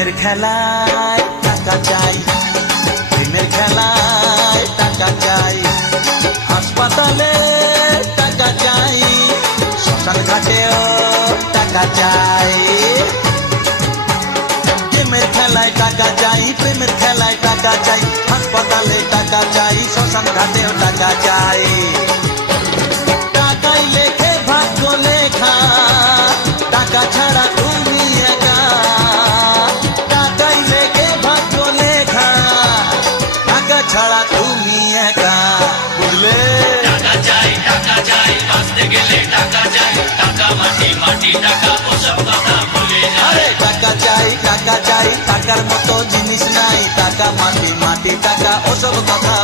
প্রেমের খেলায় টাকা চাই, প্রেমের খেলায় টাকা চাই, হাসপাতালে টাকা চাই, শ্মশান ঘাটেও টাকা চাই। প্রেমের খেলায় টাকা চাই, প্রেমের খেলায় টাকা চাই, হাসপাতালে টাকা চাই, শ্মশান ঘাটেও টাকা চাই। টাকাই লেখে ভাগ্য লেখা, টাকা ছাড়া তুমি একা। টাকাই লেখে ভাগ্য লেখা, টাকা ছাড়া তুমি একা। বুঝলে? টাকা চাই বাঁচতে গেলে টাকা চাই, টাকা মাটি মাটি টাকা ওসব কথা ভুলে যায়। আরে টাকা চাই, টাকার মতো জিনিস নাই, টাকা মাটি মাটি টাকা ওসব কথা